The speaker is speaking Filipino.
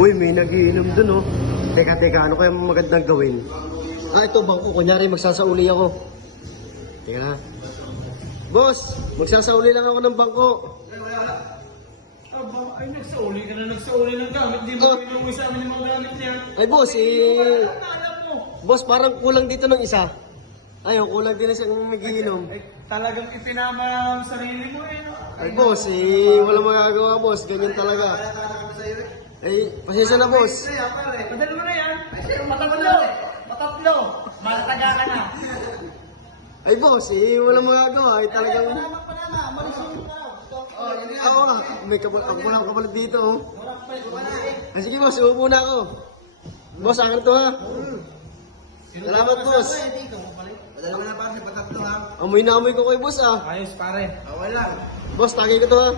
Uy, may nagiinom dun, oh. Teka, ano kaya magandang gawin? Ito, bangko. Kunyari, magsasauli ako. Teka na. Boss, magsasauli lang ako ng bangko. Ay, nagsauli ka na, nagsauli ng gamit. Di ba pinungi sa amin yung mga gamit niya? Ay, boss, Alam mo. Boss, parang kulang dito ng isa. Ayaw, kulang din na siyang nagiinom. Ay, talagang ipinama ang sarili mo eh. No? Ay, boss, walang magagawa, boss. Ganyan talaga. Ay, pasensya na, boss. Padala mo na yan. Matatlo. Matatlo. Malataga ka na. Ay, boss, walang magagawa. Ay, talagang... Oo nga, may kapalit dito, oh. Ay, sige, boss, uupo na ako. Boss, akin to, ha. Salamat, boss. Padala mo na pare, patatlo ha. Amoy na amoy ko kay boss, ah. Ayos pare. Okay lang. Boss, tagay ko to, ha.